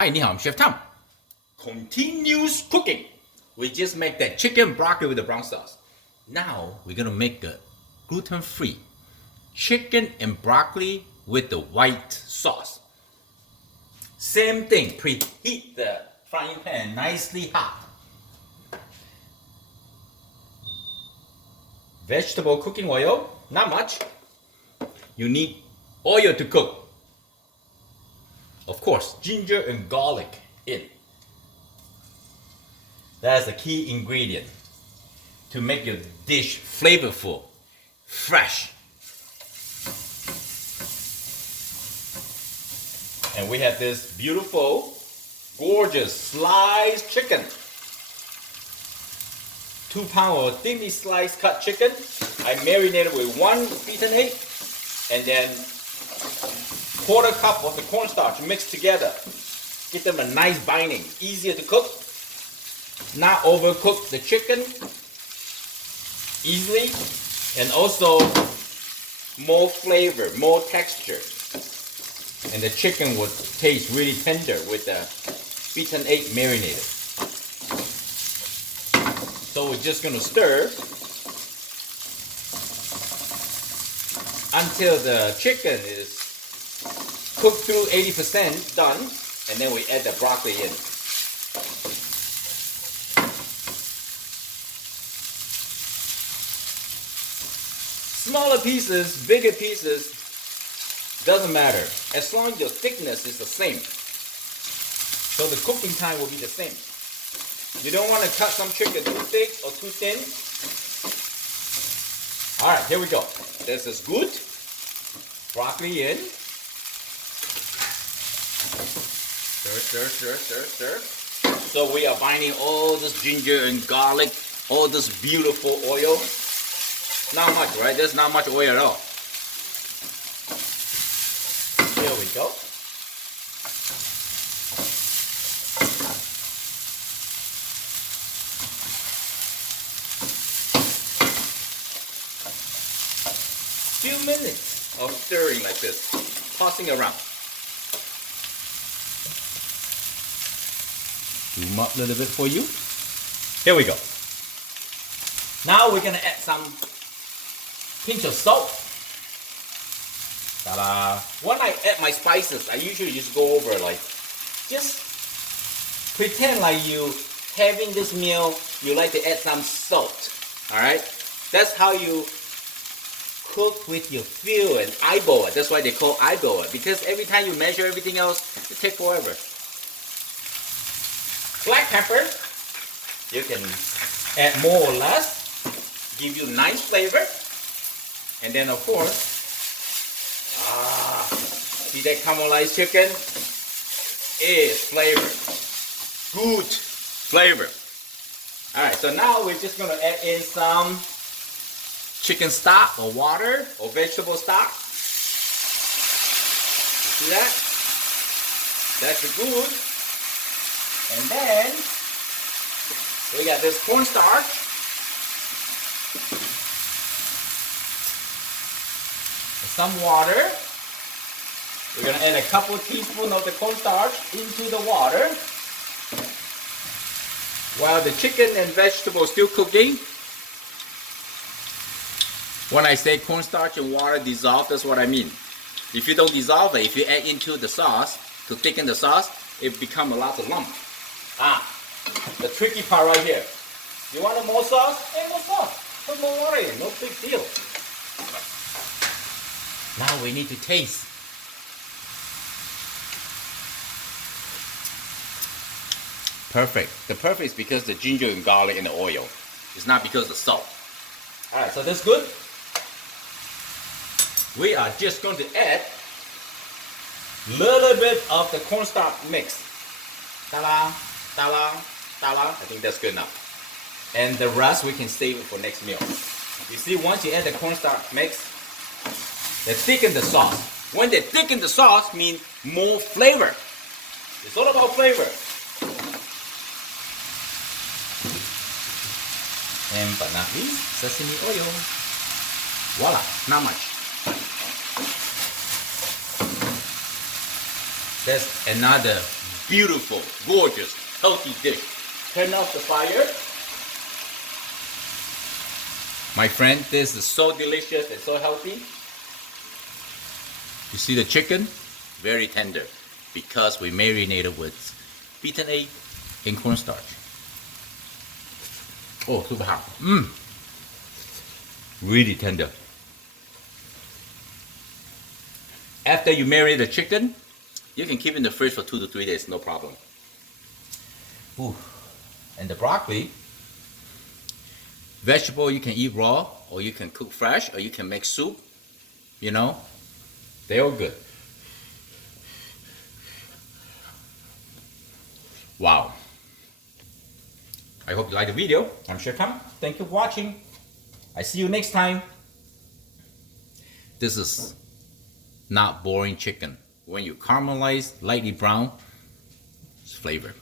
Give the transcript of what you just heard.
Hi, 你好, I'm Chef Tom. Continuous cooking. We just make that chicken broccoli with the brown sauce. Now we're gonna make a gluten-free chicken and broccoli with the white sauce. Same thing. Preheat the frying pan nicely hot. Vegetable cooking oil, not much. You need oil to cook. Of course, ginger and garlic in. That's the key ingredient to make your dish flavorful, fresh. And we have this beautiful, gorgeous sliced chicken. 2 pounds of thinly sliced cut chicken. I marinated with 1 beaten egg and then 1/4 cup of the cornstarch mixed together. Give them a nice binding, easier to cook. Not overcook the chicken easily, and also more flavor, more texture. And the chicken would taste really tender with the beaten egg marinated. So we're just gonna stir until the chicken is cooked through 80% done, and then we add the broccoli in. Smaller pieces, bigger pieces, doesn't matter, as long as your thickness is the same. So the cooking time will be the same. You don't want to cut some chicken too thick or too thin. Alright, here we go. This is good. Broccoli in. Stir, stir, stir, stir, stir. So we are binding all this ginger and garlic, all this beautiful oil. Not much, right? There's not much oil at all. Here we go. Few minutes of stirring like this, tossing around. Zoom up a little bit for you. Here we go. Now we're gonna add some pinch of salt. Ta-da! When I add my spices, I usually just go over like, just pretend like you having this meal, you like to add some salt. Alright? That's how you cook with your feel and eyeball it. That's why they call eyeball it, because every time you measure everything else, it takes forever. Black pepper, you can add more or less, give you nice flavor. And then of course, see that caramelized chicken? Is flavor. Good flavor. Alright, so now we're just gonna add in some chicken stock or water or vegetable stock. You see that? That's good. And then we got this cornstarch. Some water. We're gonna add a couple teaspoons of the cornstarch into the water. While the chicken and vegetable is still cooking. When I say cornstarch and water dissolve, that's what I mean. If you don't dissolve it, if you add into the sauce to thicken the sauce, it becomes a lot of lump. The tricky part right here. You want more sauce? Add more sauce. Put more water in, no big deal. Now we need to taste. Perfect. The perfect is because the ginger and garlic and the oil. It's not because of the salt. Alright, so that's good. We are just going to add a little bit of the cornstarch mix. Ta-da, ta-da, ta-da. I think that's good enough. And the rest we can save it for next meal. You see, once you add the cornstarch mix, they thicken the sauce. When they thicken the sauce, means more flavor. It's all about flavor. And but not least, sesame oil. Voila, not much. That's another beautiful, gorgeous, healthy dish. Turn off the fire. My friend, this is so delicious and so healthy. You see the chicken? Very tender because we marinated with beaten egg and cornstarch. Oh, super hot. Really tender. After you marinate the chicken, you can keep it in the fridge for 2 to 3 days, no problem. Ooh. And the broccoli, vegetable you can eat raw, or you can cook fresh, or you can make soup. You know, they're all good. Wow. I hope you like the video. I'm sure come. Thank you for watching. I see you next time. This is not boring chicken. When you caramelize, lightly brown, it's flavor.